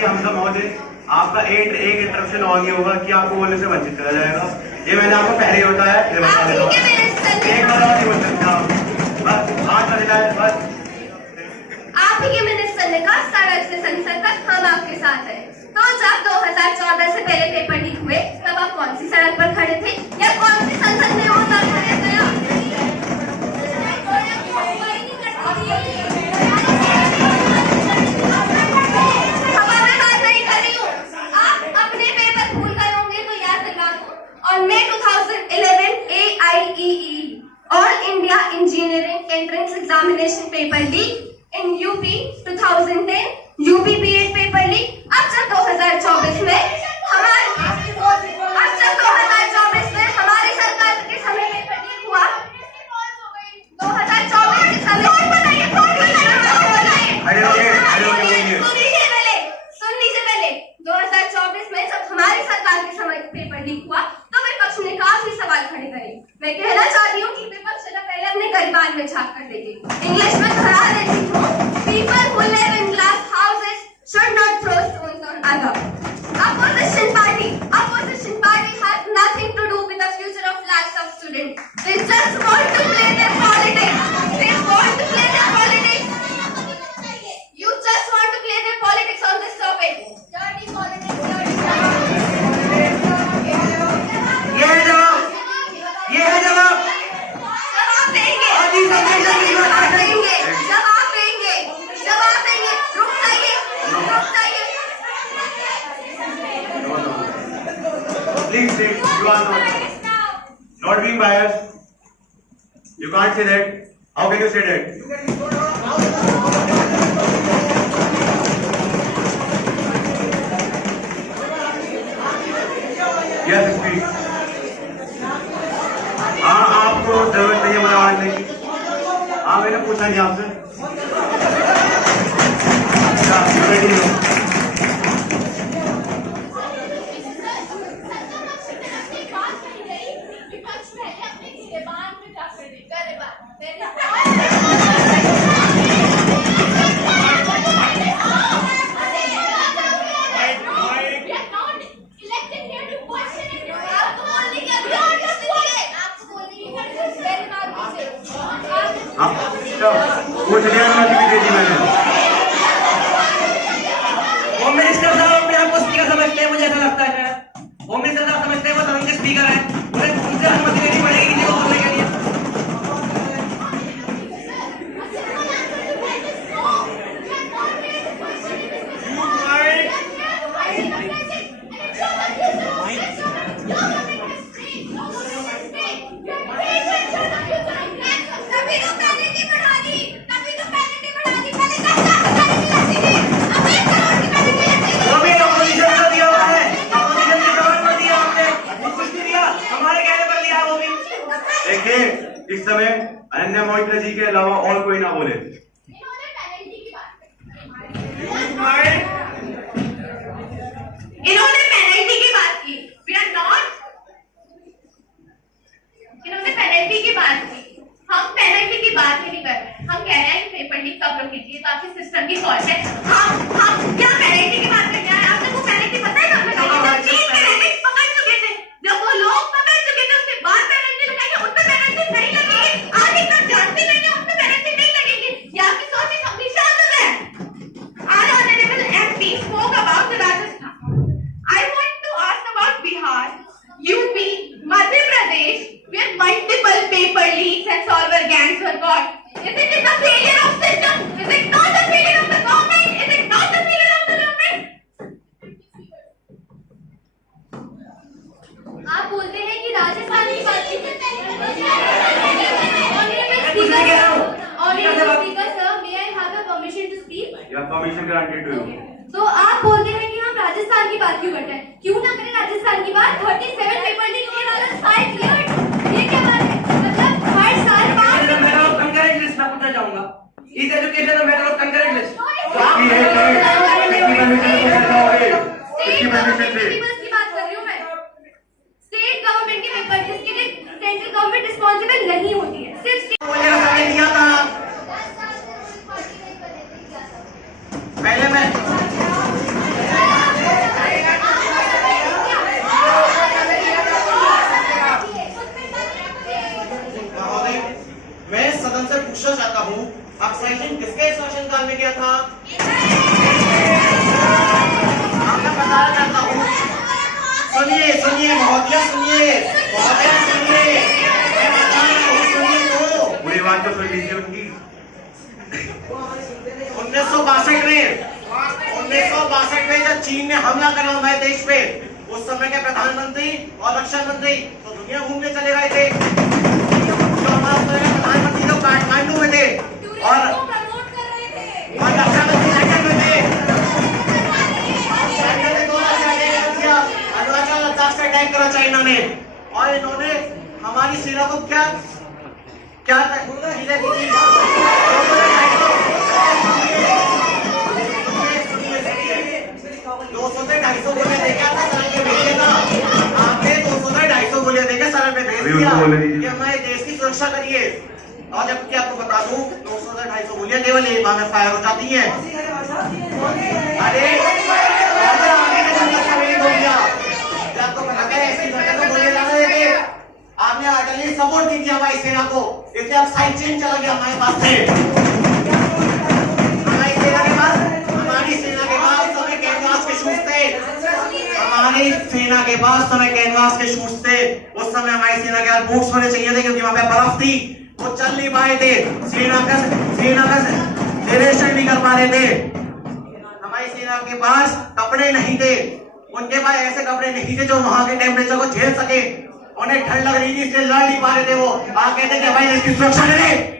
कि हमजा महोदय आपका एक इंटरप्शन और नहीं होगा कि आपको बोलने से वंचित करा जाएगा। ये मैंने आपको पहले ही बताया। एक बार और नहीं बोल सकते आप, बस हाथ चला है बस। आप ही के मिनिस्टर ने कहा सड़क से संसद तक हम आपके साथ हैं। तो जब 2014 से पहले पेपर लीक हुए तब आप कौन सी सड़क पर खड़े थे या कौन सी संसद में वो तक खड़े थे? On May 2011, AIEE All India Engineering Entrance Examination paper leak, in UP 2010 UP B.Ed paper leak। अब जब 2024 में हमारी सरकार के समय पेपर लीक हुआ, 2024 के समय सुन लीजिए पहले 2024 में जब हमारी सरकार के समय पेपर लीक हुआ तो विपक्ष ने काफी सवाल खड़े करे। मैं कहना चाहती हूँ कि विपक्ष ना पहले अपने गरिबान में झांक कर देखे। इंग्लिश में खड़ा देती हूँ, people who live in glass houses should not throw stones on others। Opposition party has nothing to do with the future of lakhs of students। They just want to play their politics। You just want to play their politics on this topic। Dirty politics, dirty politics। ये है जवाब देंगे। रुक जाइए। Please say you are not being biased. You can't say that. How can you say that? Yes, speak. हाँ, आपको जरूरत नहीं है मुझे आवाज की। हाँ, मैंने पूछा नहीं आपसे। कुछ नहीं अनुमति भी दे दी मैंने। होम मिनिस्टर साहब अपने आप को स्पीकर समझते हैं, मुझे ऐसा लगता है। होम मिनिस्टर साहब समझते हैं वो सदन के स्पीकर हैं, उन्हें उनसे अनुमति लेनी पड़ेगी किसी को बोलने के लिए। इस समय अनन्या मोहित्रा जी के अलावा और कोई ना बोले। इन्होंने पेनल्टी की बात की। इन्होंने पेनल्टी की बात की। हम पेनल्टी की बात ही नहीं कर रहे। हम कह रहे हैं कि पेपर लीक कब रोकेगी, काफी सिस्टम की फॉल्ट है। हम क्या पेनल्टी की बात करते हैं? आपको वो पेनल्टी पता है कब लगाई? जब चीन के रेमिक्स पकड़ चुके थे, जब वो लोग पकड़ चुके थे, उसके बाद पेनल्टी लगाई। उन पे पेनल्टी नहीं लगेगी। आज तक जानते नहीं है उन पे पेनल्टी नहीं लगेगी। ये आपकी सोच हमेशा अलग है। Our honorable MP spoke about Rajasthan. I want to ask about Bihar, UP, Madhya Pradesh, where multiple paper leaks and solver gangs were caught. Is it a failure of system? Is it not a failure of the government? Is it not a failure of the government? आप बोलते हैं कि राजस्थान की बात की। Permission granted to you. तो आप बोलते हैं कि हम राजस्थान की बात क्यों करते हैं? क्यों ना करें राजस्थान की बात? 37 paper leak in all 5 years. ये क्या बात है? मतलब हर साल मैटर ऑफ कंकरेंट लिस्ट में पूछना चाहूंगा। Is education a matter of concurrent list? की बात कर रही हूँ मैं। स्टेट गवर्नमेंट के पेपर जिसके लिए सेंट्रल गवर्नमेंट रिस्पॉन्सिबल नहीं होती है। सिर्फ दिया था पहले मैं साल में किया था? मैं बताना चाहता हूँ, सुनिए सुनिए महोदय, सुनिए महोदय, सुनिए, मैं बता रहा हूँ, सुनिए तो। पूरी बात तो सुन लीजिए उनकी। 1962 में जब चीन ने हमला करा हमारे देश पे, उस समय के प्रधानमंत्री और रक्षा मंत्री तो दुनिया घूमने चले गए थे। तो हमारे प्रधानमंत्री तो काठमांडू में थे और रक्षा मंत्री लंदन में थे। अरुणाचल लद्दाख से अटैक करा चाइना ने, और इन्होंने हमारी सेना को क्या क्या चीजें दी थी। 200 से 250 गोलियां देके आपने सरहद पे भेज दिया था। आपने 200 से 250 गोलियां देके सरहद पे भेज दिया कि हमारे देश की सुरक्षा करिए, और जबकि आपको बता दूं 200 से 250 गोलियां केवल एक बार में फायर हो जाती हैं। अरे आगे का संरक्षा नहीं हो गया, आपको पता है ऐसी जगह तो गोलियां ज्यादा देते। आपने आर्टिलरी सपोर्ट दी थी हमारी सेना को, इसलिए अब साइड चेन चला गया हमारे पास से। हमारी सेना के पास समय कैनवास के शूज थे। हमारी सेना के पास समय कैनवास के शूज थे। उस समय हमारी सेना के पास बूट्स होने चाहिए थे, क्योंकि वहां पे बर्फ थी, वो चल नहीं पाए थे। सेना का निरीक्षण नहीं कर पा रहे थे। हमारी सेना के पास कपड़े नहीं थे, उनके पास ऐसे कपड़े नहीं थे जो वहां के टेम्परेचर को झेल सके। उन्हें ठंड लग रही थी, इसलिए लड़ नहीं पा रहे थे। वो कहते थे भाई इसकी सुरक्षा करें।